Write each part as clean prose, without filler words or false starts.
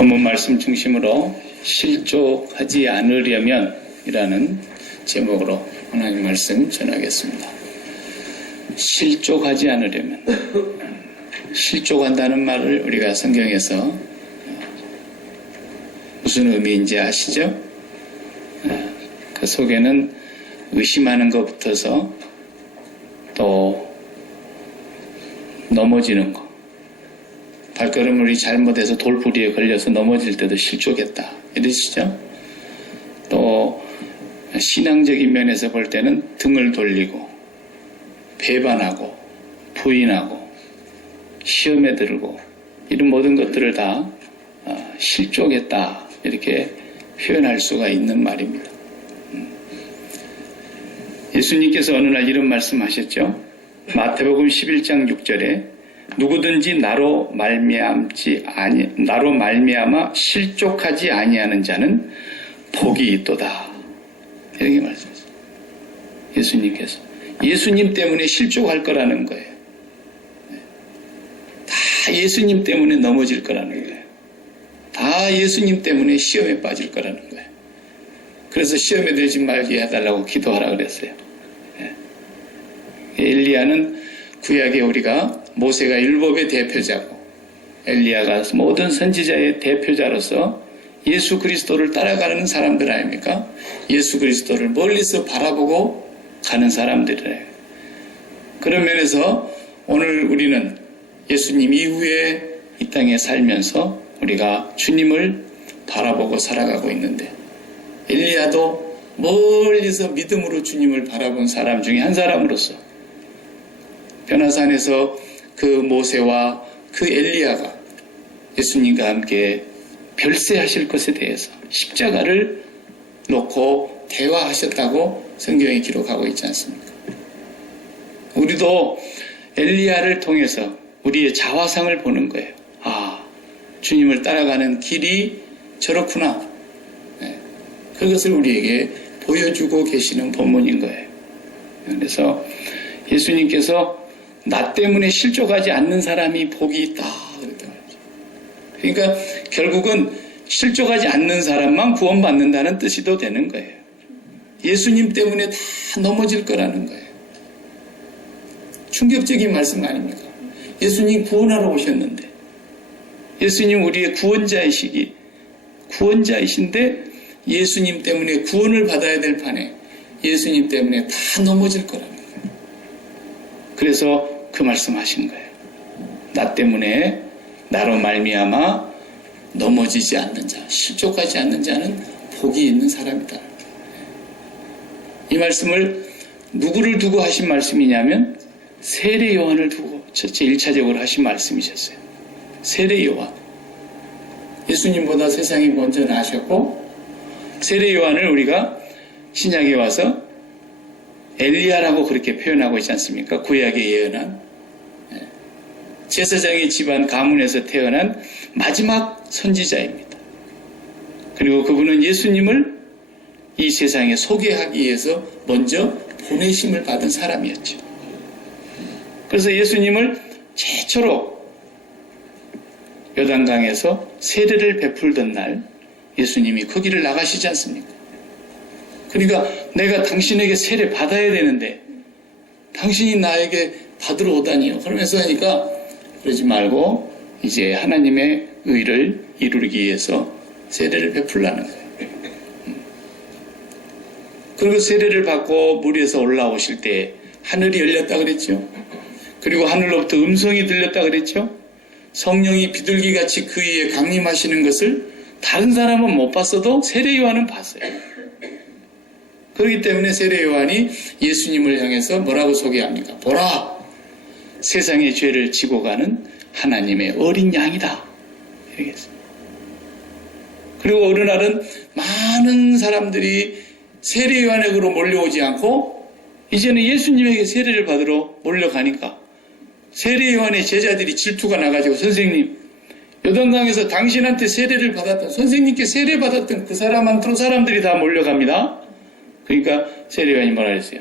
본문 말씀 중심으로 실족하지 않으려면 이라는 제목으로 하나님 말씀 전하겠습니다. 실족하지 않으려면, 실족한다는 말을 우리가 성경에서 무슨 의미인지 아시죠? 그 속에는 의심하는 것부터서 또 넘어지는 것, 발걸음을 잘못해서 돌부리에 걸려서 넘어질 때도 실족했다 이러시죠? 또 신앙적인 면에서 볼 때는 등을 돌리고 배반하고 부인하고 시험에 들고 이런 모든 것들을 다 실족했다 이렇게 표현할 수가 있는 말입니다. 예수님께서 어느 날 이런 말씀하셨죠? 마태복음 11장 6절에 누구든지 나로 말미암아 실족하지 아니하는 자는 복이 있도다. 이렇게 말씀하셨어요. 예수님께서. 예수님 때문에 실족할 거라는 거예요. 다 예수님 때문에 넘어질 거라는 거예요. 다 예수님 때문에 시험에 빠질 거라는 거예요. 그래서 시험에 들지 말게 해달라고 기도하라 그랬어요. 엘리야는 구약에 우리가 모세가 율법의 대표자고 엘리야가 모든 선지자의 대표자로서 예수 그리스도를 따라가는 사람들 아닙니까? 예수 그리스도를 멀리서 바라보고 가는 사람들이래요. 그런 면에서 오늘 우리는 예수님 이후에 이 땅에 살면서 우리가 주님을 바라보고 살아가고 있는데 엘리야도 멀리서 믿음으로 주님을 바라본 사람 중에 한 사람으로서 변화산에서 그 모세와 그 엘리야가 예수님과 함께 별세하실 것에 대해서 십자가를 놓고 대화하셨다고 성경에 기록하고 있지 않습니까? 우리도 엘리야를 통해서 우리의 자화상을 보는 거예요. 아, 주님을 따라가는 길이 저렇구나. 그것을 우리에게 보여주고 계시는 본문인 거예요. 그래서 예수님께서 나 때문에 실족하지 않는 사람이 복이 있다. 그러니까 결국은 실족하지 않는 사람만 구원받는다는 뜻이도 되는 거예요. 예수님 때문에 다 넘어질 거라는 거예요. 충격적인 말씀 아닙니까? 예수님 구원하러 오셨는데 예수님 우리의 구원자이신데 예수님 때문에 구원을 받아야 될 판에 예수님 때문에 다 넘어질 거라는 거예요. 그래서 그 말씀하신 거예요. 나 때문에 나로 말미암아 넘어지지 않는 자, 실족하지 않는 자는 복이 있는 사람이다. 이 말씀을 누구를 두고 하신 말씀이냐면 세례 요한을 두고 첫째 1차적으로 하신 말씀이셨어요. 세례 요한. 예수님보다 세상이 먼저 나셨고 세례 요한을 우리가 신약에 와서 엘리야라고 그렇게 표현하고 있지 않습니까? 구약에 예언한 제사장의 집안 가문에서 태어난 마지막 선지자입니다. 그리고 그분은 예수님을 이 세상에 소개하기 위해서 먼저 보내심을 받은 사람이었죠. 그래서 예수님을 최초로 요단강에서 세례를 베풀던 날 예수님이 거기를 나가시지 않습니까? 그러니까 내가 당신에게 세례 받아야 되는데 당신이 나에게 받으러 오다니요. 그러면서 하니까 그러지 말고 이제 하나님의 의를 이루기 위해서 세례를 베풀라는 거예요. 그리고 세례를 받고 물 위에서 올라오실 때 하늘이 열렸다 그랬죠. 그리고 하늘로부터 음성이 들렸다 그랬죠. 성령이 비둘기같이 그 위에 강림하시는 것을 다른 사람은 못 봤어도 세례 요한은 봤어요. 그렇기 때문에 세례 요한이 예수님을 향해서 뭐라고 소개합니까? 보라! 세상의 죄를 지고 가는 하나님의 어린 양이다. 이러겠어요. 그리고 어느 날은 많은 사람들이 세례 요한에게로 몰려오지 않고 이제는 예수님에게 세례를 받으러 몰려가니까 세례 요한의 제자들이 질투가 나가지고 선생님, 요단강에서 당신한테 세례를 받았던 선생님께 세례 받았던 그 사람한테로 사람들이 다 몰려갑니다. 그러니까 세례 요한이 뭐라 했어요?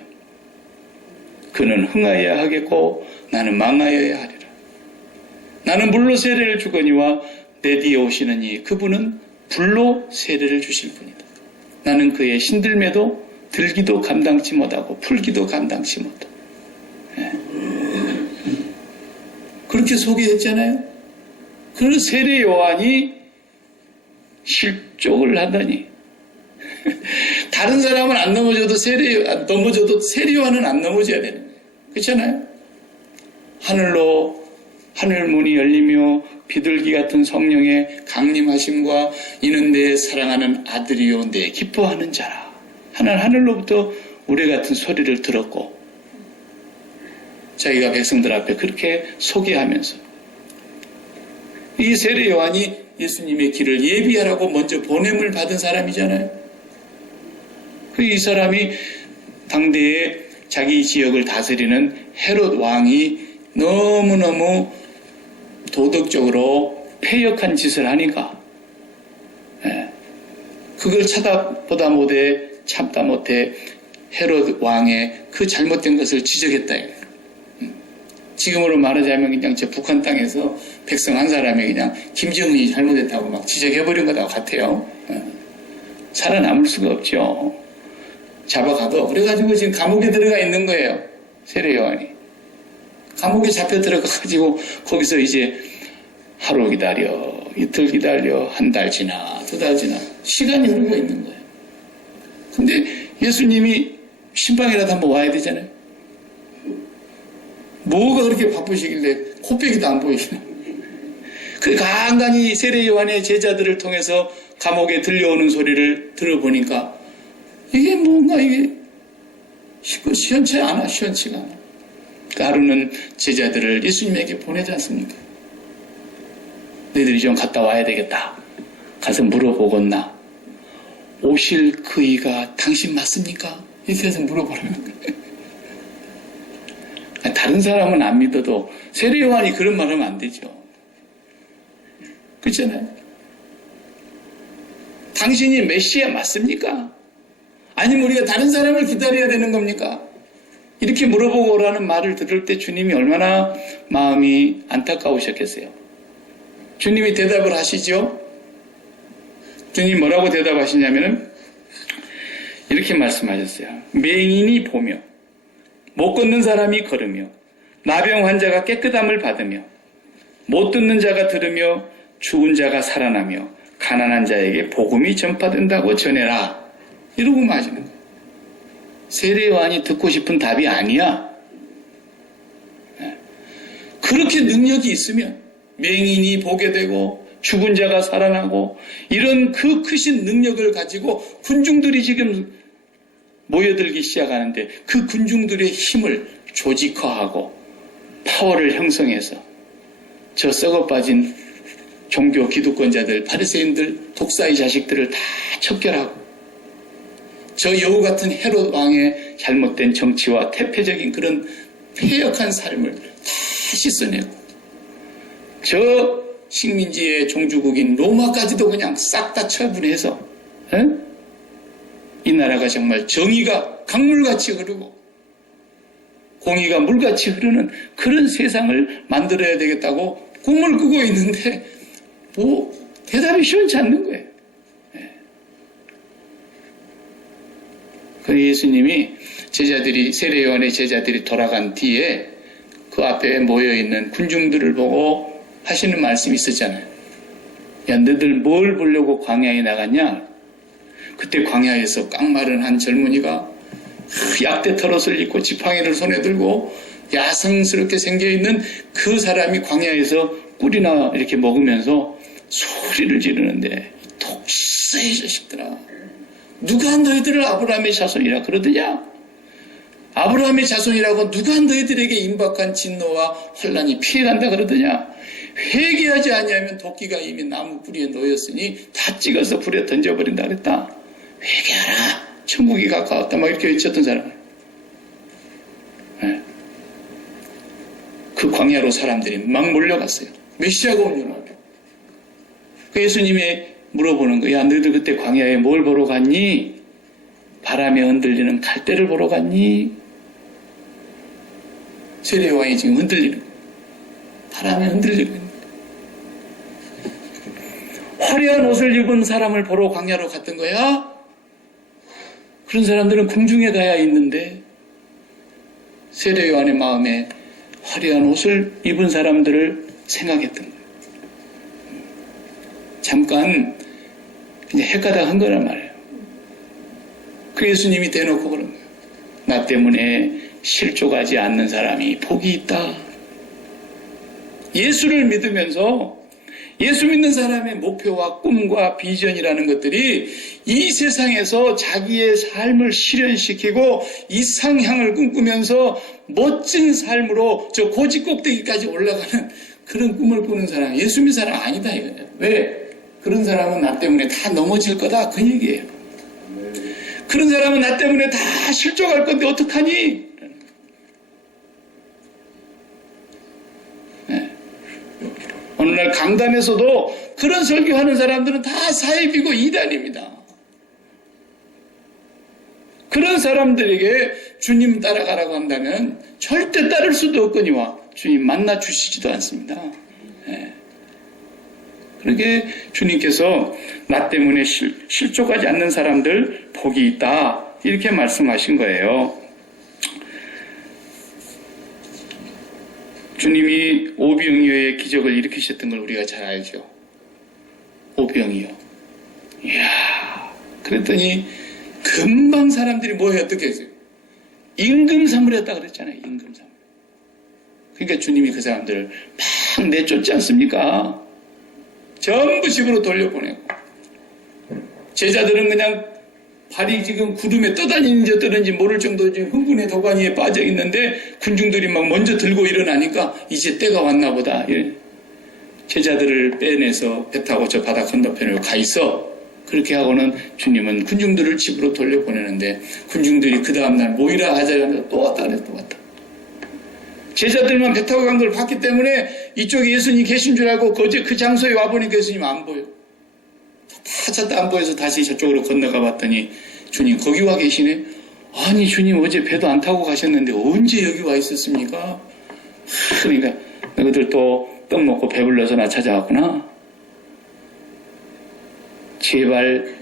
그는 흥하여야 하겠고 나는 망하여야 하리라. 나는 물로 세례를 주거니와 내 뒤에 오시는 이 그분은 불로 세례를 주실 분이다. 나는 그의 신들매도 들기도 감당치 못하고 풀기도 감당치 못하고. 예. 그렇게 소개했잖아요. 그 세례 요한이 실족을 하다니. 다른 사람은 안 넘어져도 세례 요한은 안 넘어져야 되는 거예요. 그렇잖아요. 하늘 문이 열리며 비둘기 같은 성령의 강림하심과 이는 내 사랑하는 아들이요 내 기뻐하는 자라. 하늘로부터 우리 같은 소리를 들었고 자기가 백성들 앞에 그렇게 소개하면서 이 세례 요한이 예수님의 길을 예비하라고 먼저 보냄을 받은 사람이잖아요. 이 사람이 당대에 자기 지역을 다스리는 헤롯 왕이 너무너무 도덕적으로 패역한 짓을 하니까 그걸 쳐다보다 못해 참다 못해 헤롯 왕의 그 잘못된 것을 지적했다. 지금으로 말하자면 그냥 저 북한 땅에서 백성 한 사람이 그냥 김정은이 잘못했다고 막 지적해버린 거다 같아요. 살아남을 수가 없죠. 잡아가도. 그래가지고 지금 감옥에 들어가 있는 거예요. 세례 요한이. 감옥에 잡혀 들어가가지고 거기서 이제 하루 기다려, 이틀 기다려, 한 달 지나, 두 달 지나 시간이 흐르고 있는 거예요. 근데 예수님이 신방이라도 한번 와야 되잖아요. 뭐가 그렇게 바쁘시길래 코빼기도 안 보이시나. 그 간간히 세례 요한의 제자들을 통해서 감옥에 들려오는 소리를 들어보니까 이게 뭔가 이게 시원치가 않아. 그 하루는 제자들을 예수님에게 보내지 않습니까? 너희들이 좀 갔다 와야 되겠다. 가서 물어보겠나. 오실 그이가 당신 맞습니까? 이렇게 해서 물어보라는 거예요. 다른 사람은 안 믿어도 세례 요한이 그런 말 하면 안 되죠. 그렇잖아요. 당신이 메시아 맞습니까? 아니면 우리가 다른 사람을 기다려야 되는 겁니까? 이렇게 물어보고 오라는 말을 들을 때 주님이 얼마나 마음이 안타까우셨겠어요. 주님이 대답을 하시죠. 주님 뭐라고 대답하시냐면은 이렇게 말씀하셨어요. 맹인이 보며 못 걷는 사람이 걸으며 나병 환자가 깨끗함을 받으며 못 듣는 자가 들으며 죽은 자가 살아나며 가난한 자에게 복음이 전파된다고 전해라. 이러고 마시는 거예요. 세례 요한이 듣고 싶은 답이 아니야. 그렇게 능력이 있으면 맹인이 보게 되고 죽은 자가 살아나고 이런 그 크신 능력을 가지고 군중들이 지금 모여들기 시작하는데 그 군중들의 힘을 조직화하고 파워를 형성해서 저 썩어빠진 종교 기득권자들, 바리새인들, 독사의 자식들을 다 척결하고 저 여우 같은 헤롯 왕의 잘못된 정치와 태폐적인 그런 폐역한 삶을 다 씻어내고 저 식민지의 종주국인 로마까지도 그냥 싹 다 처분해서 이 나라가 정말 정의가 강물같이 흐르고 공의가 물같이 흐르는 그런 세상을 만들어야 되겠다고 꿈을 꾸고 있는데 뭐 대답이 시원치 않는 거예요. 그 예수님이 세례 요한의 제자들이 돌아간 뒤에 그 앞에 모여있는 군중들을 보고 하시는 말씀이 있었잖아요. 야, 너희들 뭘 보려고 광야에 나갔냐? 그때 광야에서 깡마른 한 젊은이가 약대 털옷을 입고 지팡이를 손에 들고 야성스럽게 생겨있는 그 사람이 광야에서 꿀이나 이렇게 먹으면서 소리를 지르는데 독사의 자식들아, 누가 너희들을 아브라함의 자손이라 그러더냐? 아브라함의 자손이라고 누가 너희들에게 임박한 진노와 환난이 피해간다 그러더냐? 회개하지 아니하면 도끼가 이미 나무 뿌리에 놓였으니 다 찍어서 불에 던져버린다 그랬다. 회개하라, 천국이 가까웠다, 막 이렇게 외쳤던 사람. 그 광야로 사람들이 막 몰려갔어요. 메시아가 온 줄 알고. 그 예수님이 물어보는 거야. 너희들 그때 광야에 뭘 보러 갔니? 바람에 흔들리는 갈대를 보러 갔니? 세례 요한이 지금 흔들리는 거야. 바람에 흔들리고 있는 거야. 화려한 옷을 입은 사람을 보러 광야로 갔던 거야? 그런 사람들은 궁중에 가야 있는데 세례 요한의 마음에 화려한 옷을 입은 사람들을 생각했던 거예요. 잠깐 그냥 헷가닥 한 거란 말이에요. 그 예수님이 대놓고 그런 거예요. 나 때문에 실족하지 않는 사람이 복이 있다. 예수를 믿으면서 예수 믿는 사람의 목표와 꿈과 비전이라는 것들이 이 세상에서 자기의 삶을 실현시키고 이상향을 꿈꾸면서 멋진 삶으로 저 고지 꼭대기까지 올라가는 그런 꿈을 꾸는 사람, 예수 믿는 사람 아니다 이거예요. 왜? 그런 사람은 나 때문에 다 넘어질 거다 그 얘기예요. 그런 사람은 나 때문에 다 실족할 건데 어떡하니? 오늘날 강단에서도 그런 설교하는 사람들은 다 사입이고 이단입니다. 그런 사람들에게 주님 따라가라고 한다면 절대 따를 수도 없거니와 주님 만나 주시지도 않습니다. 그러게 주님께서 나 때문에 실족하지 않는 사람들 복이 있다 이렇게 말씀하신 거예요. 주님이 오병이어의 기적을 일으키셨던 걸 우리가 잘 알죠. 오병이어. 이야, 그랬더니 금방 사람들이 뭐에 어떻게 했어요? 임금사물 했다 그랬잖아요. 임금사물. 그러니까 주님이 그 사람들을 막 내쫓지 않습니까? 전부 집으로 돌려보내고 제자들은 그냥 발이 지금 구름에 떠다니는지 어떠는지 모를 정도로 지금 흥분의 도가니에 빠져 있는데 군중들이 막 먼저 들고 일어나니까 이제 때가 왔나 보다. 제자들을 빼내서 배 타고 저 바다 건너편으로 가 있어. 그렇게 하고는 주님은 군중들을 집으로 돌려보내는데 군중들이 그 다음날 모이라 하자면서 또 왔다 그래 또 왔다. 제자들만 배 타고 간 걸 봤기 때문에 이쪽에 예수님이 계신 줄 알고 그 장소에 와보니까 예수님 안 보여. 다 찾다 안 보여서 다시 저쪽으로 건너가 봤더니 주님 거기 와 계시네. 아니 주님 어제 배도 안 타고 가셨는데 언제 여기 와 있었습니까? 그러니까 너희들 또 떡 먹고 배불러서 나 찾아왔구나. 제발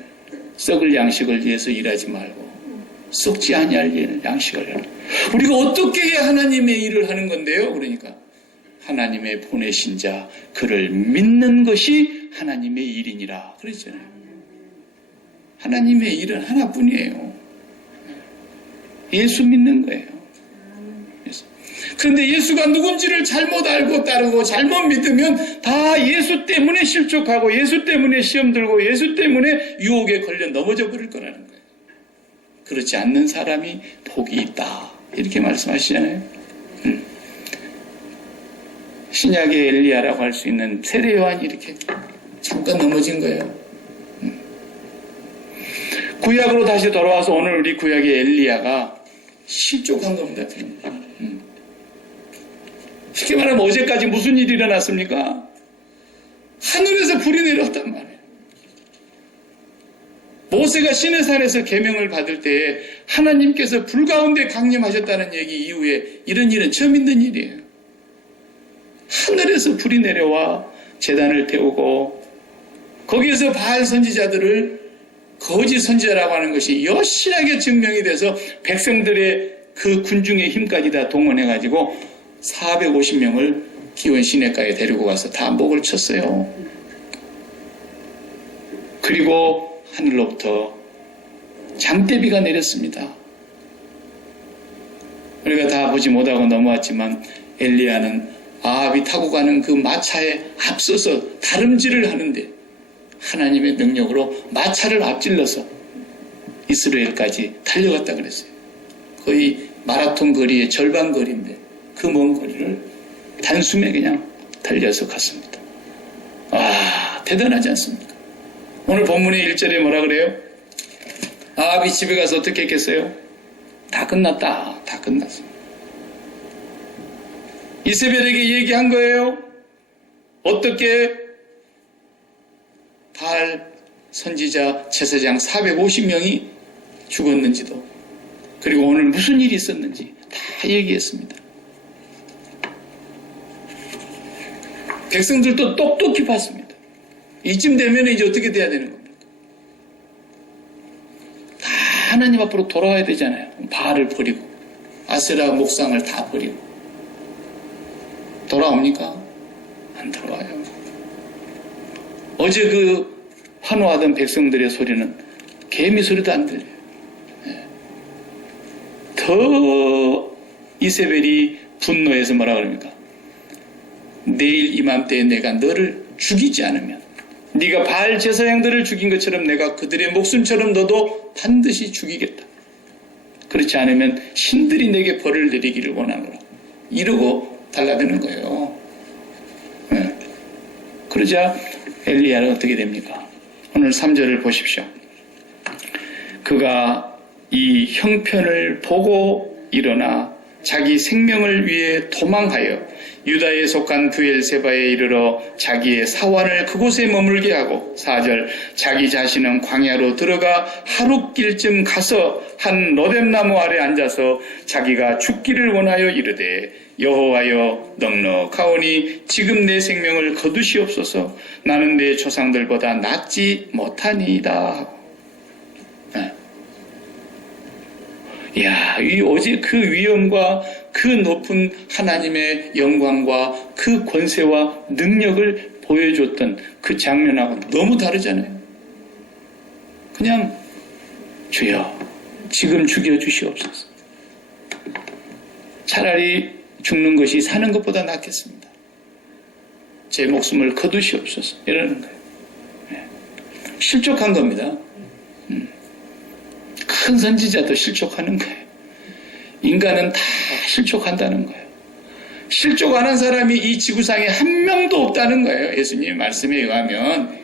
썩을 양식을 위해서 일하지 말고 썩지 아니할 양식을 해라. 우리가 어떻게 해야 하나님의 일을 하는 건데요? 그러니까 하나님의 보내신 자 그를 믿는 것이 하나님의 일이니라 그랬잖아요. 하나님의 일은 하나뿐이에요. 예수 믿는 거예요. 그런데 예수가 누군지를 잘못 알고 따르고 잘못 믿으면 다 예수 때문에 실족하고 예수 때문에 시험 들고 예수 때문에 유혹에 걸려 넘어져 버릴 거라는 거예요. 그렇지 않는 사람이 복이 있다 이렇게 말씀하시잖아요. 신약의 엘리야라고 할 수 있는 세례 요한이 이렇게 잠깐 넘어진 거예요. 구약으로 다시 돌아와서 오늘 우리 구약의 엘리야가 실족한 겁니다. 쉽게 말하면 어제까지 무슨 일이 일어났습니까? 하늘에서 불이 내려왔단 말이에요. 모세가 시내산에서 계명을 받을 때 하나님께서 불 가운데 강림하셨다는 얘기 이후에 이런 일은 처음 있는 일이에요. 하늘에서 불이 내려와 제단을 태우고 거기에서 바알 선지자들을 거짓 선지자라고 하는 것이 여실하게 증명이 돼서 백성들의 그 군중의 힘까지 다 동원해가지고 450명을 기원 시내가에 데리고 가서 다 목을 쳤어요. 그리고 하늘로부터 장대비가 내렸습니다. 우리가 다 보지 못하고 넘어왔지만 엘리야는 아합이 타고 가는 그 마차에 앞서서 다름질을 하는데 하나님의 능력으로 마차를 앞질러서 이스라엘까지 달려갔다 그랬어요. 거의 마라톤 거리의 절반 거리인데 그 먼 거리를 단숨에 그냥 달려서 갔습니다. 아, 대단하지 않습니까? 오늘 본문의 1절에 뭐라 그래요? 아합이 집에 가서 어떻게 했겠어요? 다 끝났다. 다 끝났어. 이세벨에게 얘기한 거예요. 어떻게 바알 선지자 제사장 450명이 죽었는지도 그리고 오늘 무슨 일이 있었는지 다 얘기했습니다. 백성들도 똑똑히 봤습니다. 이쯤 되면 이제 어떻게 돼야 되는 겁니까? 다 하나님 앞으로 돌아와야 되잖아요. 바알을 버리고 아세라 목상을 다 버리고. 돌아옵니까? 안 돌아와요. 어제 그 환호하던 백성들의 소리는 개미 소리도 안 들려요. 더 이세벨이 분노해서 뭐라 그럽니까? 내일 이맘때에 내가 너를 죽이지 않으면, 네가 바알 제사장들을 죽인 것처럼 내가 그들의 목숨처럼 너도 반드시 죽이겠다. 그렇지 않으면 신들이 내게 벌을 내리기를 원하노라. 이러고 달라드는 거예요. 그러자 엘리야는 어떻게 됩니까? 오늘 3절을 보십시오. 그가 이 형편을 보고 일어나 자기 생명을 위해 도망하여 유다에 속한 브엘세바에 이르러 자기의 사환을 그곳에 머물게 하고 4절 자기 자신은 광야로 들어가 하룻길쯤 가서 한 로뎀나무 아래 앉아서 자기가 죽기를 원하여 이르되 여호와여 넉넉하오니 지금 내 생명을 거두시옵소서 나는 내 조상들보다 낫지 못하니이다. 이야, 어제 그 위엄과 그 높은 하나님의 영광과 그 권세와 능력을 보여줬던 그 장면하고 너무 다르잖아요. 그냥 주여 지금 죽여주시옵소서. 차라리 죽는 것이 사는 것보다 낫겠습니다. 제 목숨을 거두시옵소서. 이러는 거예요. 실족한 겁니다. 큰 선지자도 실족하는 거예요. 인간은 다 실족한다는 거예요. 실족 안 한 사람이 이 지구상에 한 명도 없다는 거예요. 예수님의 말씀에 의하면.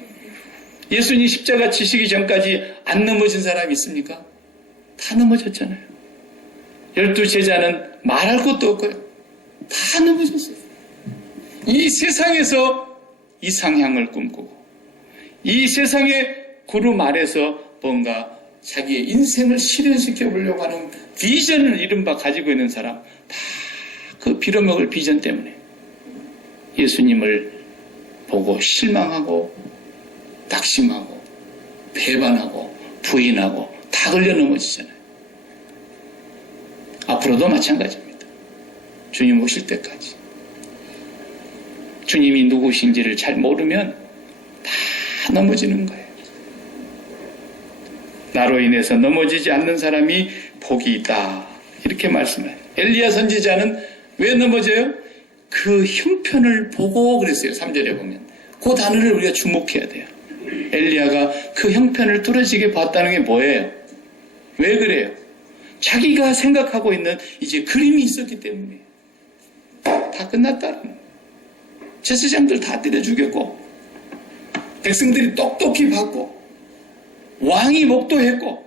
예수님 십자가 지시기 전까지 안 넘어진 사람이 있습니까? 다 넘어졌잖아요. 12제자는 말할 것도 없고요. 다 넘어졌어요. 이 세상에서 이상향을 꿈꾸고 이 세상의 구름 아래서 뭔가 자기의 인생을 실현시켜 보려고 하는 비전을 이른바 가지고 있는 사람, 다 그 빌어먹을 비전 때문에 예수님을 보고 실망하고 낙심하고 배반하고 부인하고 다 걸려 넘어지잖아요. 앞으로도 마찬가지입니다. 주님 오실 때까지 주님이 누구신지를 잘 모르면 다 넘어지는 거예요. 나로 인해서 넘어지지 않는 사람이 복이 있다. 이렇게 말씀해요. 엘리야 선지자는 왜 넘어져요? 그 형편을 보고 그랬어요. 3절에 보면. 그 단어를 우리가 주목해야 돼요. 엘리야가 그 형편을 뚫어지게 봤다는 게 뭐예요? 왜 그래요? 자기가 생각하고 있는 이제 그림이 있었기 때문에. 다 끝났다는 거예요. 제사장들 다 때려 죽였고 백성들이 똑똑히 받고 왕이 목도했고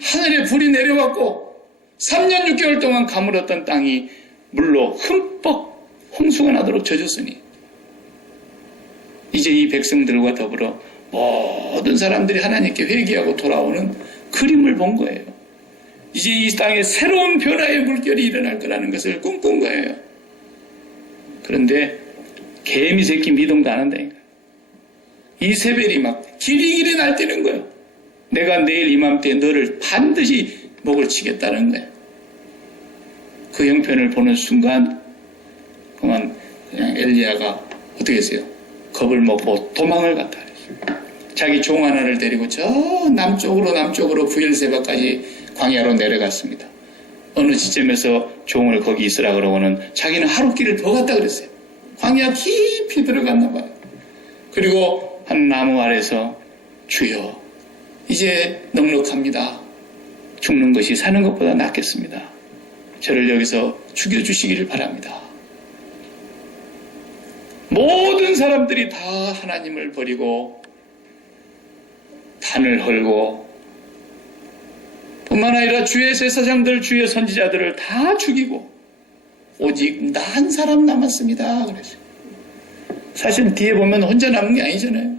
하늘에 불이 내려왔고 3년 6개월 동안 가물었던 땅이 물로 흠뻑 홍수가 나도록 젖었으니 이제 이 백성들과 더불어 모든 사람들이 하나님께 회개하고 돌아오는 그림을 본 거예요. 이제 이 땅에 새로운 변화의 물결이 일어날 거라는 것을 꿈꾼 거예요. 그런데 개미 새끼 미동도 안 한다니까. 이세벨이 막 길이길이 날뛰는 거예요. 내가 내일 이맘때에 너를 반드시 목을 치겠다는 거예요. 그 형편을 보는 순간 그만 그냥 엘리야가 어떻게 했어요? 겁을 먹고 도망을 갔다. 자기 종 하나를 데리고 저 남쪽으로 브엘세바까지 광야로 내려갔습니다. 어느 지점에서 종을 거기 있으라 그러고는 자기는 하룻길을 더 갔다 그랬어요. 광야 깊이 들어갔나 봐요. 그리고 한 나무 아래서 주여 이제 넉넉합니다. 죽는 것이 사는 것보다 낫겠습니다. 저를 여기서 죽여주시기를 바랍니다. 모든 사람들이 다 하나님을 버리고 단을 헐고 뿐만 아니라 주의 제사장들, 주의 선지자들을 다 죽이고 오직 나 한 사람 남았습니다. 그랬어요. 사실 뒤에 보면 혼자 남은 게 아니잖아요.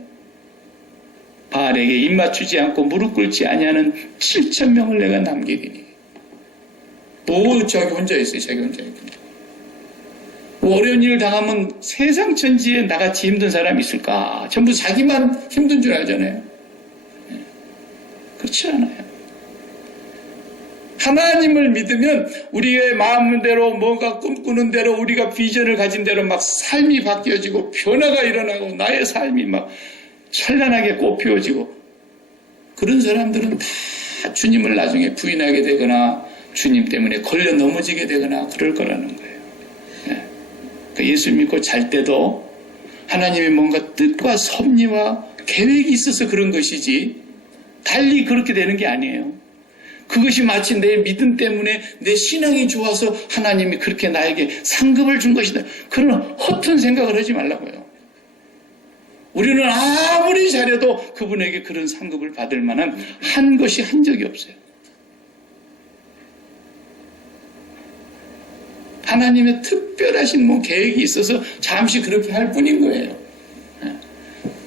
바알에게 입 맞추지 않고 무릎 꿇지 아니하는 7,000명을 내가 남기리니. 자기 혼자 있어요. 자기 혼자 있고. 그 어려운 일을 당하면 세상 천지에 나같이 힘든 사람이 있을까? 전부 자기만 힘든 줄 알잖아요. 그렇지 않아요. 하나님을 믿으면 우리의 마음대로 뭔가 꿈꾸는 대로 우리가 비전을 가진 대로 막 삶이 바뀌어지고 변화가 일어나고 나의 삶이 막 찬란하게 꽃피워지고 그런 사람들은 다 주님을 나중에 부인하게 되거나 주님 때문에 걸려 넘어지게 되거나 그럴 거라는 거예요. 예수 믿고 잘 때도 하나님의 뭔가 뜻과 섭리와 계획이 있어서 그런 것이지 달리 그렇게 되는 게 아니에요. 그것이 마치 내 믿음 때문에 내 신앙이 좋아서 하나님이 그렇게 나에게 상급을 준 것이다. 그런 허튼 생각을 하지 말라고요. 우리는 아무리 잘해도 그분에게 그런 상급을 받을 만한 한 것이 한 적이 없어요. 하나님의 특별하신 계획이 있어서 잠시 그렇게 할 뿐인 거예요.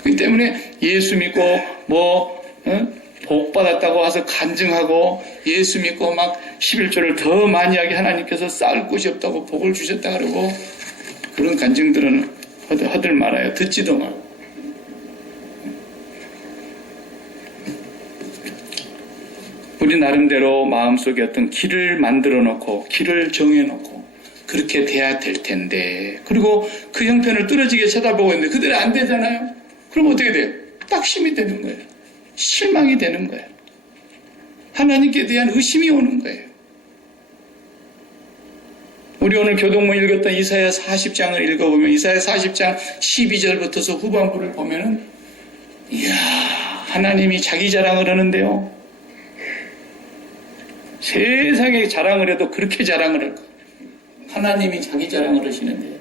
그렇기 때문에 예수 믿고 복 받았다고 와서 간증하고 예수 믿고 막 11조를 더 많이 하게 하나님께서 쌓을 곳이 없다고 복을 주셨다 그러고 그런 간증들은 하들 말아요. 듣지도 말고. 우리 나름대로 마음속에 어떤 길을 만들어 놓고 길을 정해 놓고 그렇게 돼야 될 텐데 그리고 그 형편을 뚫어지게 쳐다보고 있는데 그대로 안 되잖아요. 그럼 어떻게 돼요? 딱심이 되는 거예요. 실망이 되는 거예요. 하나님께 대한 의심이 오는 거예요. 우리 오늘 교동문 읽었던 이사야 40장을 읽어보면 이사야 40장 12절부터서 후반부를 보면은 이야 하나님이 자기 자랑을 하는데요. 세상에 자랑을 해도 그렇게 자랑을 할 거예요. 하나님이 자기 자랑을 하시는데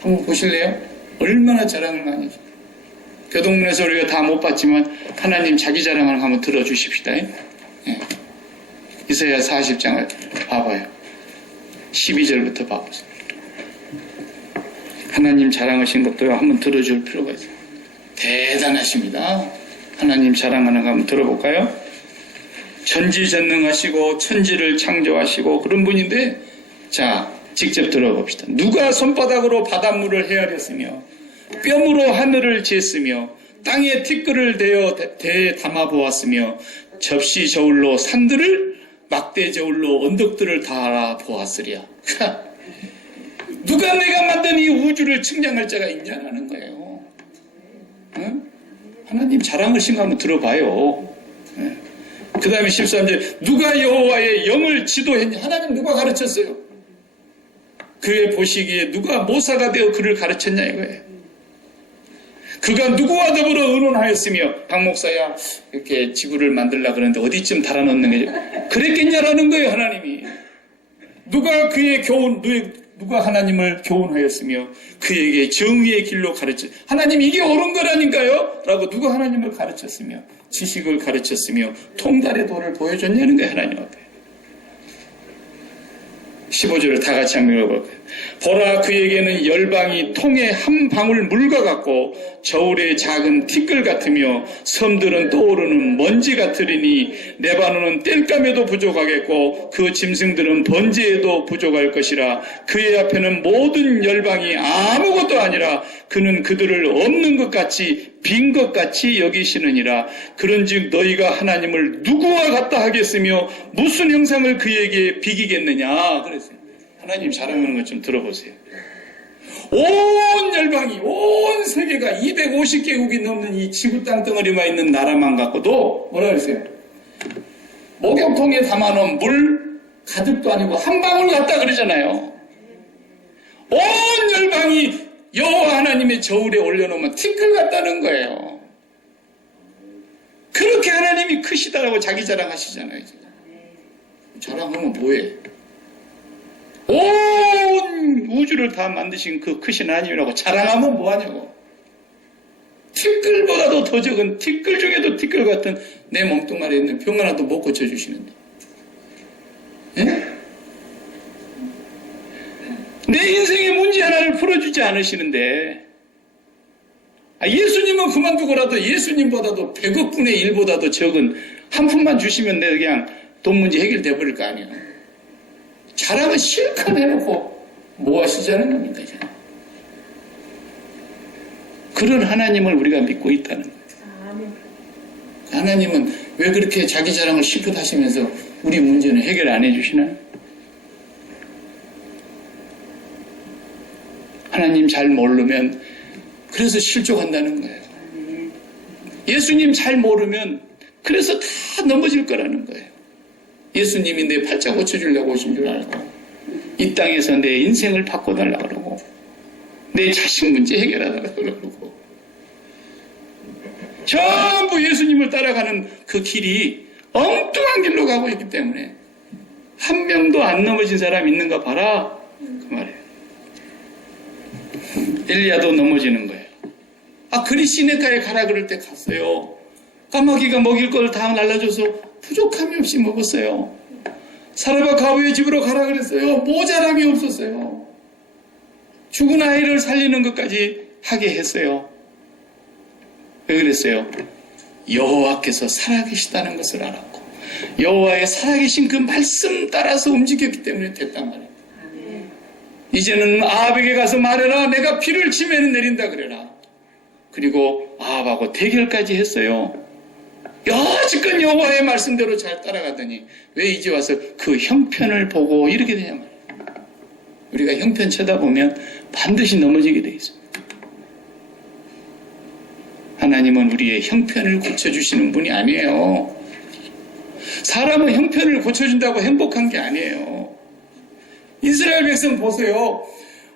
한번 보실래요? 얼마나 자랑을 많이 하시죠. 교동문에서 우리가 다 못 봤지만 하나님 자기 자랑을 한번 들어주십시다. 이사야 40장을 봐봐요. 12절부터 봐보세요. 하나님 자랑하신 것도 한번 들어줄 필요가 있어요. 대단하십니다. 하나님 자랑하는 거 한번 들어볼까요? 전지전능하시고 천지를 창조하시고 그런 분인데 자 직접 들어봅시다. 누가 손바닥으로 바닷물을 헤아렸으며 뼘으로 하늘을 쟀으며 땅에 티끌을 대에 담아보았으며 접시 저울로 산들을 막대 저울로 언덕들을 달아보았으랴. 누가 내가 만든 이 우주를 측량할 자가 있냐라는 거예요. 응? 하나님 자랑하신 거 한번 들어봐요. 그 다음에 13절 누가 여호와의 영을 지도했냐. 하나님 누가 가르쳤어요? 그의 보시기에 누가 모사가 되어 그를 가르쳤냐 이거예요. 그가 누구와 더불어 의논하였으며 박 목사야 이렇게 지구를 만들려고 그러는데 어디쯤 달아놓는 게 그랬겠냐라는 거예요. 하나님이 누가 그의 누가 하나님을 교훈하였으며 그에게 정의의 길로 가르쳤 하나님 이게 옳은 거라니까요 라고 누가 하나님을 가르쳤으며 지식을 가르쳤으며 통달의 도를 보여줬냐는 거예요. 하나님 앞에 15절을 다 같이 한번 읽어볼까요? 보라 그에게는 열방이 통에 한 방울 물과 같고 저울의 작은 티끌 같으며 섬들은 떠오르는 먼지 같으리니 레바논은 땔감에도 부족하겠고 그 짐승들은 번제에도 부족할 것이라. 그의 앞에는 모든 열방이 아무것도 아니라 그는 그들을 없는 것 같이 빈 것 같이 여기시느니라. 그런즉 너희가 하나님을 누구와 같다 하겠으며 무슨 형상을 그에게 비기겠느냐. 그랬어요. 하나님 자랑하는 것 좀 들어보세요. 온 열방이 온 세계가 250개국이 넘는 이 지구 땅덩어리만 있는 나라만 갖고도 뭐라 그랬어요? 목욕통에 담아놓은 물 가득도 아니고 한 방울 같다 그러잖아요. 온 열방이 여호와 하나님의 저울에 올려놓으면 티끌 같다는 거예요. 그렇게 하나님이 크시다라고 자기 자랑하시잖아요. 자랑하면 뭐해? 온 우주를 다 만드신 그 크신 하나님이라고 자랑하면 뭐하냐고. 티끌보다도 더 적은 티끌 중에도 티끌 같은 내 몸뚱아리에 있는 병 하나도 못 고쳐주시는데 내 인생의 문제 하나를 풀어주지 않으시는데 예수님은 그만두고라도 예수님보다도 100억 분의 1보다도 적은 한 푼만 주시면 내가 그냥 돈 문제 해결돼 버릴 거 아니에요. 자랑은 실컷 해놓고 뭐 하시자는 겁니까? 이제? 그런 하나님을 우리가 믿고 있다는 거예요. 하나님은 왜 그렇게 자기 자랑을 실컷 하시면서 우리 문제는 해결 안 해주시나요? 하나님 잘 모르면 그래서 실족한다는 거예요. 예수님 잘 모르면 그래서 다 넘어질 거라는 거예요. 예수님이 내 팔자 고쳐주려고 오신 줄 알고 이 땅에서 내 인생을 바꿔달라고 그러고 내 자식 문제 해결하달라고 그러고 전부 예수님을 따라가는 그 길이 엉뚱한 길로 가고 있기 때문에 한 명도 안 넘어진 사람 있는가 봐라 그 말이에요. 엘리야도 넘어지는 거예요. 그리 시내가에 가라 그럴 때 갔어요. 까마귀가 먹일 걸 다 날라줘서 부족함이 없이 먹었어요. 사르밧 가부의 집으로 가라 그랬어요. 모자람이 없었어요. 죽은 아이를 살리는 것까지 하게 했어요. 왜 그랬어요? 여호와께서 살아계시다는 것을 알았고 여호와의 살아계신 그 말씀 따라서 움직였기 때문에 됐단 말이에요. 이제는 아합에게 가서 말해라. 내가 비를 치면 내린다 그래라. 그리고 아합하고 대결까지 했어요. 여지껏 여호와의 말씀대로 잘 따라가더니 왜 이제 와서 그 형편을 보고 이렇게 되냐 말이에요. 우리가 형편 쳐다보면 반드시 넘어지게 돼 있습니다. 하나님은 우리의 형편을 고쳐주시는 분이 아니에요. 사람은 형편을 고쳐준다고 행복한 게 아니에요. 이스라엘 백성 보세요.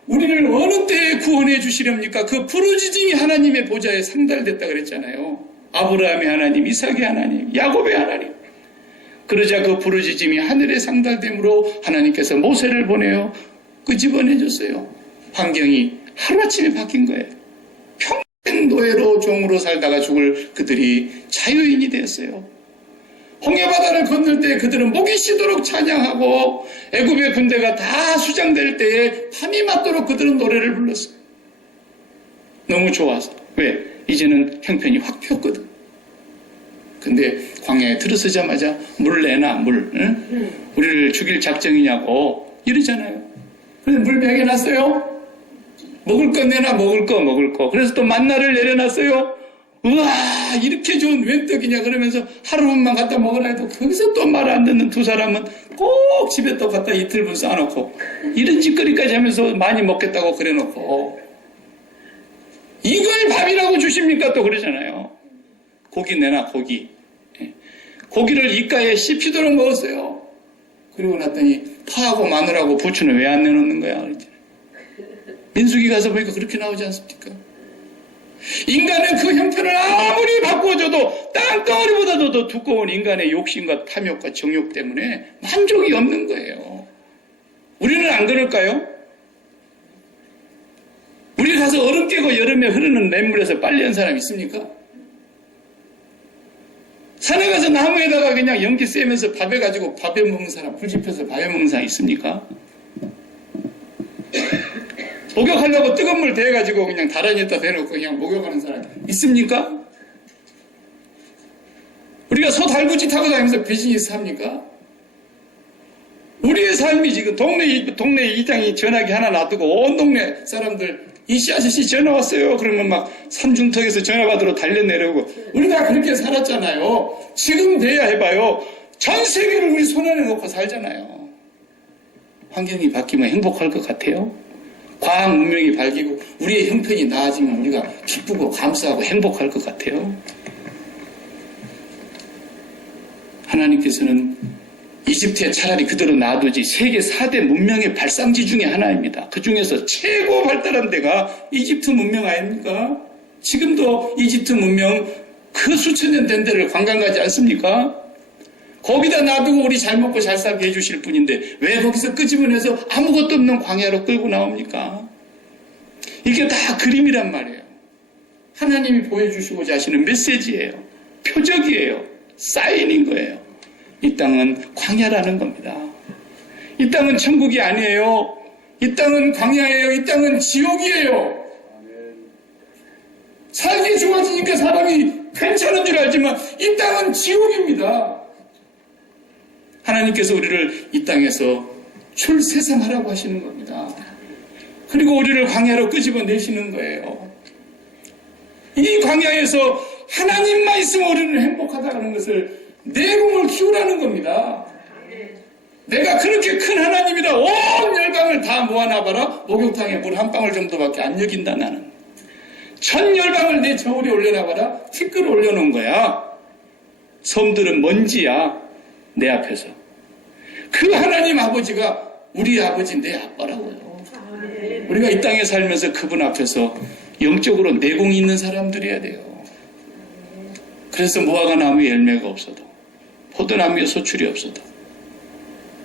우리를 어느 때에 구원해 주시렵니까? 그 부르짖음이 하나님의 보좌에 상달됐다 그랬잖아요. 아브라함의 하나님, 이삭의 하나님, 야곱의 하나님. 그러자 그 부르짖음이 하늘에 상달됨으로 하나님께서 모세를 보내어 끄집어내줬어요. 환경이 하루아침에 바뀐 거예요. 평생 노예로 종으로 살다가 죽을 그들이 자유인이 되었어요. 홍해바다를 건널 때 그들은 목이 쉬도록 찬양하고 애굽의 군대가 다 수장될 때에 밤이 맞도록 그들은 노래를 불렀어요. 너무 좋아서. 왜? 이제는 형편이 확 폈거든. 근데 광야에 들어서자마자 물 내놔 물. 응? 우리를 죽일 작정이냐고 이러잖아요. 그래서 물 먹여놨어요. 먹을 거 내놔 먹을 거. 그래서 또 만나를 내려놨어요. 우와 이렇게 좋은 웬 떡이냐 그러면서 하루만 갖다 먹으라 해도 거기서 또 말 안 듣는 두 사람은 꼭 집에 또 갖다 이틀분 쌓아놓고 이런 짓거리까지 하면서 많이 먹겠다고 그래놓고 이걸 밥이라고 주십니까 또 그러잖아요. 고기 내놔 고기. 고기를 이가에 씹히도록 먹었어요. 그리고 났더니 파하고 마늘하고 부추는 왜 안 내놓는 거야 그랬잖아요. 민수기 가서 보니까 그렇게 나오지 않습니까? 인간은 그 형편을 아무리 바꿔줘도 땅덩어리보다도 더 두꺼운 인간의 욕심과 탐욕과 정욕 때문에 만족이 없는 거예요. 우리는 안 그럴까요? 우리 가서 얼음 깨고 여름에 흐르는 냇물에서 빨래한 사람 있습니까? 산에 가서 나무에다가 그냥 연기 쐬면서 밥에 가지고 밥에 먹는 사람, 불 지펴서 밥에 먹는 사람 있습니까? 목욕하려고 뜨거운 물 대가지고 그냥 다란이에다 대놓고 그냥 목욕하는 사람 있습니까? 우리가 소 달구지 타고 다니면서 비즈니스 삽니까? 우리의 삶이 지금 동네 이장이 전화기 하나 놔두고 온 동네 사람들 이씨 아저씨 전화 왔어요. 그러면 막 산중턱에서 전화 받으러 달려내려고 우리가 그렇게 살았잖아요. 지금 돼야 해봐요. 전 세계를 우리 손안에 놓고 살잖아요. 환경이 바뀌면 행복할 것 같아요? 과학 문명이 밝히고 우리의 형편이 나아지면 우리가 기쁘고 감사하고 행복할 것 같아요? 하나님께서는 이집트에 차라리 그대로 놔두지 세계 4대 문명의 발상지 중에 하나입니다. 그 중에서 최고 발달한 데가 이집트 문명 아닙니까? 지금도 이집트 문명 그 수천 년 된 데를 관광 가지 않습니까? 거기다 놔두고 우리 잘 먹고 잘 살게 해주실 분인데 왜 거기서 끄집어내서 아무것도 없는 광야로 끌고 나옵니까? 이게 다 그림이란 말이에요. 하나님이 보여주시고자 하시는 메시지예요. 표적이에요. 사인인 거예요. 이 땅은 광야라는 겁니다. 이 땅은 천국이 아니에요. 이 땅은 광야예요. 이 땅은 지옥이에요. 살기 좋아지니까 사람이 괜찮은 줄 알지만 이 땅은 지옥입니다. 하나님께서 우리를 이 땅에서 출세상하라고 하시는 겁니다. 그리고 우리를 광야로 끄집어내시는 거예요. 이 광야에서 하나님만 있으면 우리는 행복하다는 것을 내공을 키우라는 겁니다. 내가 그렇게 큰 하나님이다. 온 열방을 다 모아놔봐라. 목욕탕에 물 한 방울 정도밖에 안 여긴다 나는. 전 열방을 내 저울에 올려놔봐라. 티끌을 올려놓은 거야. 섬들은 먼지야. 내 앞에서. 그 하나님 아버지가 우리 아버지 내 아빠라고요. 우리가 이 땅에 살면서 그분 앞에서 영적으로 내공이 있는 사람들이어야 돼요. 그래서 무화과 나무에 열매가 없어도, 포도나무에 소출이 없어도,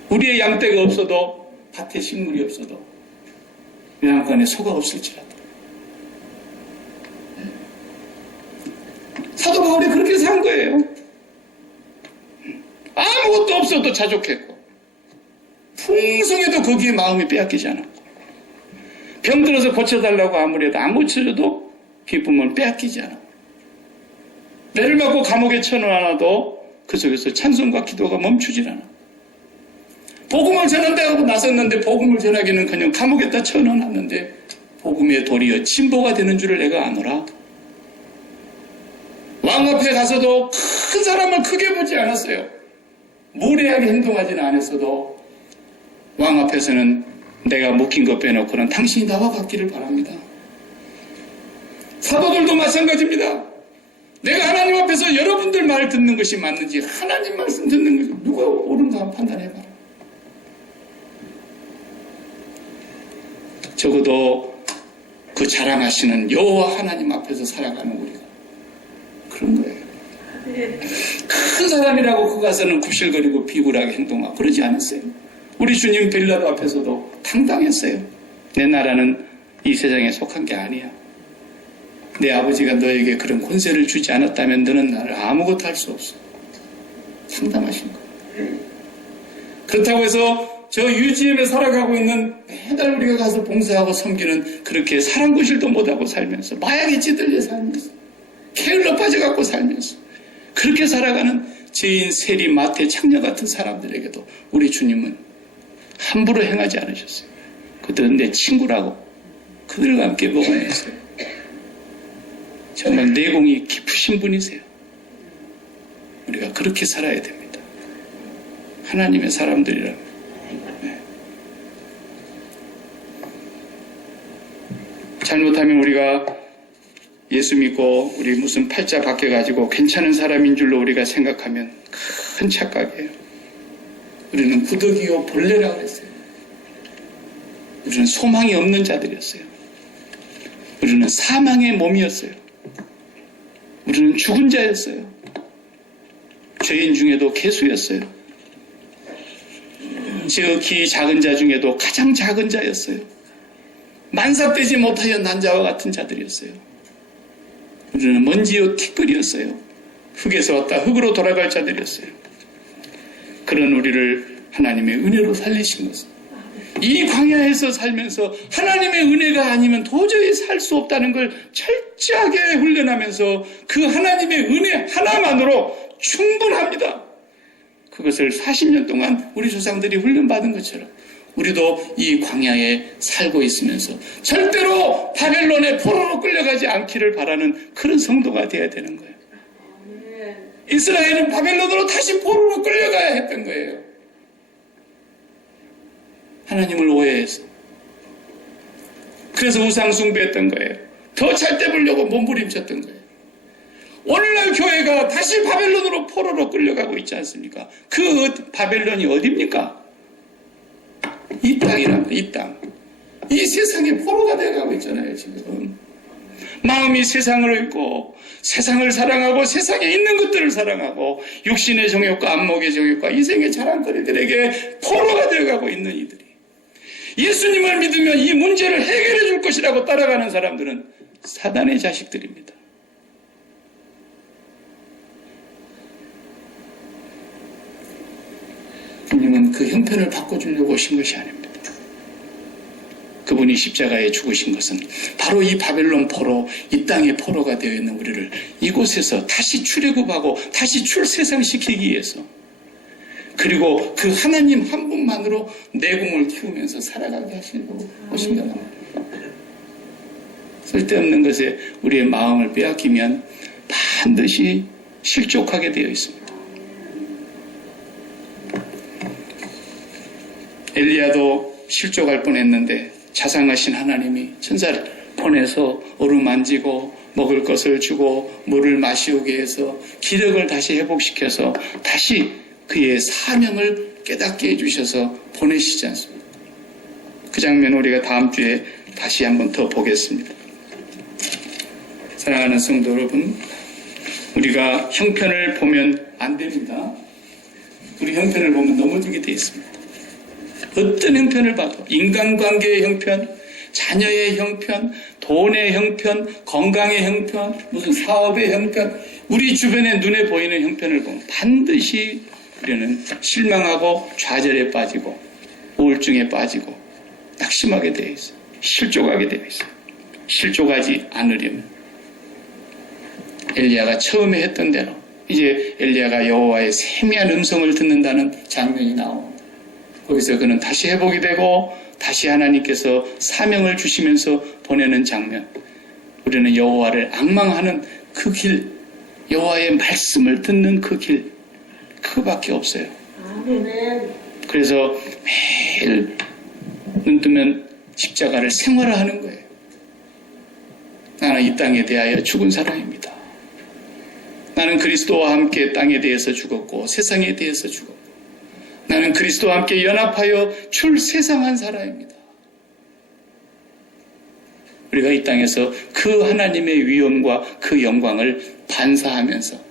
우리의 양떼가 없어도, 밭에 식물이 없어도, 외양간에 소가 없을지라도. 사도 바울이 그렇게 산 거예요. 아무것도 없어도 자족했고, 풍성해도 거기에 마음이 빼앗기지 않았고, 병들어서 고쳐달라고 아무리 해도 안 고쳐줘도 기쁨은 빼앗기지 않았고, 매를 맞고 감옥에 쳐넣어놔도 그 속에서 찬송과 기도가 멈추질 않아. 복음을 전한다고 나섰는데 복음을 전하기는 그냥 감옥에다 쳐넣어놨는데 복음의 도리어 진보가 되는 줄을 내가 아노라. 왕 앞에 가서도 큰 사람을 크게 보지 않았어요. 무례하게 행동하지는 않았어도 왕 앞에서는 내가 묶인 것 빼놓고는 당신이 나와 같기를 바랍니다. 사도들도 마찬가지입니다. 내가 하나님 앞에서 여러분들 말 듣는 것이 맞는지 하나님 말씀 듣는 것이 누가 옳은가 한번 판단해봐라. 적어도 그 자랑하시는 여호와 하나님 앞에서 살아가는 우리가 그런 거예요. 큰 사람이라고 그 가서는 굽실거리고 비굴하게 행동하고 그러지 않았어요. 우리 주님 빌라도 앞에서도 당당했어요. 내 나라는 이 세상에 속한 게 아니야. 내 아버지가 너에게 그런 권세를 주지 않았다면 너는 나를 아무것도 할 수 없어. 상담하신 거예요. 그렇다고 해서 저 UGM에 살아가고 있는 매달 우리가 가서 봉사하고 섬기는 그렇게 사랑구실도 못하고 살면서 마약에 찌들려 살면서 게을러 빠져갖고 살면서 그렇게 살아가는 죄인, 세리, 마태, 창녀 같은 사람들에게도 우리 주님은 함부로 행하지 않으셨어요. 그들은 내 친구라고 그들과 함께 먹어냈어요. 정말 내공이 깊으신 분이세요. 우리가 그렇게 살아야 됩니다. 하나님의 사람들이라면. 네. 잘못하면 우리가 예수 믿고 우리 무슨 팔자 바뀌어가지고 괜찮은 사람인 줄로 우리가 생각하면 큰 착각이에요. 우리는 구더기요 벌레라고 그랬어요. 우리는 소망이 없는 자들이었어요. 우리는 사망의 몸이었어요. 우리는 죽은 자였어요. 죄인 중에도 개수였어요. 지극히 작은 자 중에도 가장 작은 자였어요. 만삭되지 못하여 난 자와 같은 자들이었어요. 우리는 먼지요 티끌이었어요. 흙에서 왔다 흙으로 돌아갈 자들이었어요. 그런 우리를 하나님의 은혜로 살리신 것은 이 광야에서 살면서 하나님의 은혜가 아니면 도저히 살 수 없다는 걸 철저하게 훈련하면서 그 하나님의 은혜 하나만으로 충분합니다. 그것을 40년 동안 우리 조상들이 훈련받은 것처럼 우리도 이 광야에 살고 있으면서 절대로 바벨론의 포로로 끌려가지 않기를 바라는 그런 성도가 되어야 되는 거예요. 이스라엘은 바벨론으로 다시 포로로 끌려가야 했던 거예요. 하나님을 오해해서. 그래서 우상 숭배했던 거예요. 더 찰때 보려고 몸부림쳤던 거예요. 오늘날 교회가 다시 바벨론으로 포로로 끌려가고 있지 않습니까? 그 바벨론이 어디입니까? 이 땅이랍니다. 이 땅. 이 세상에 포로가 되어가고 있잖아요. 지금. 마음이 세상을 읽고 세상을 사랑하고 세상에 있는 것들을 사랑하고 육신의 정욕과 안목의 정욕과 이생의 자랑거리들에게 포로가 되어가고 있는 이들이 예수님을 믿으면 이 문제를 해결해 줄 것이라고 따라가는 사람들은 사단의 자식들입니다. 주님은 그 형편을 바꿔주려고 오신 것이 아닙니다. 그분이 십자가에 죽으신 것은 바로 이 바벨론 포로, 이 땅의 포로가 되어 있는 우리를 이곳에서 다시 출애굽하고 다시 출세상시키기 위해서 그리고 그 하나님 한 분만으로 내공을 키우면서 살아가게 하시려고 오신다는 거예요. 쓸데없는 것에 우리의 마음을 빼앗기면 반드시 실족하게 되어 있습니다. 엘리야도 실족할 뻔했는데 자상하신 하나님이 천사를 보내서 어루만지고 먹을 것을 주고 물을 마시오게 해서 기력을 다시 회복시켜서 다시 그의 사명을 깨닫게 해주셔서 보내시지 않습니까? 그 장면 우리가 다음 주에 다시 한번 더 보겠습니다. 사랑하는 성도 여러분, 우리가 형편을 보면 안 됩니다. 우리 형편을 보면 넘어지게 되어 있습니다. 어떤 형편을 봐도 인간관계의 형편, 자녀의 형편, 돈의 형편, 건강의 형편, 무슨 사업의 형편, 우리 주변에 눈에 보이는 형편을 보면 반드시 우리는 실망하고 좌절에 빠지고 우울증에 빠지고 낙심하게 되어 있어요. 실족하게 되어 있어요. 실족하지 않으려면 엘리야가 처음에 했던 대로 이제 엘리야가 여호와의 세미한 음성을 듣는다는 장면이 나옵니다. 거기서 그는 다시 회복이 되고 다시 하나님께서 사명을 주시면서 보내는 장면. 우리는 여호와를 앙망하는 그 길, 여호와의 말씀을 듣는 그 길, 그거밖에 없어요. 그래서 매일 눈 뜨면 십자가를 생활화하는 거예요. 나는 이 땅에 대하여 죽은 사람입니다. 나는 그리스도와 함께 땅에 대해서 죽었고 세상에 대해서 죽었고 나는 그리스도와 함께 연합하여 출세상한 사람입니다. 우리가 이 땅에서 그 하나님의 위엄과 그 영광을 반사하면서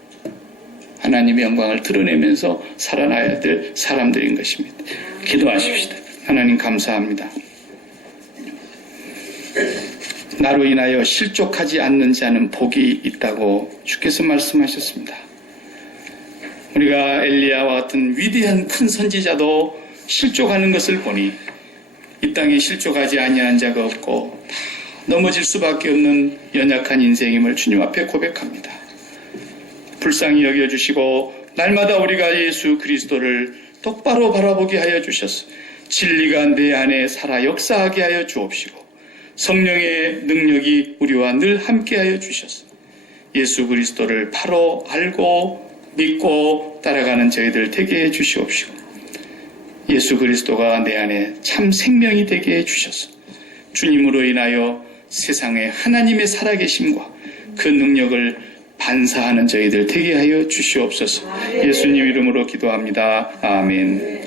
하나님의 영광을 드러내면서 살아나야 될 사람들인 것입니다. 기도하십시다. 하나님 감사합니다. 나로 인하여 실족하지 않는 자는 복이 있다고 주께서 말씀하셨습니다. 우리가 엘리야와 같은 위대한 큰 선지자도 실족하는 것을 보니 이 땅에 실족하지 아니한 자가 없고 다 넘어질 수밖에 없는 연약한 인생임을 주님 앞에 고백합니다. 불쌍히 여겨주시고 날마다 우리가 예수 그리스도를 똑바로 바라보게 하여 주셔서 진리가 내 안에 살아 역사하게 하여 주옵시고 성령의 능력이 우리와 늘 함께하여 주셔서 예수 그리스도를 바로 알고 믿고 따라가는 저희들 되게 해주시옵시고 예수 그리스도가 내 안에 참 생명이 되게 해주셔서 주님으로 인하여 세상에 하나님의 살아계심과 그 능력을 반사하는 저희들 되게 하여 주시옵소서. 예수님 이름으로 기도합니다. 아멘.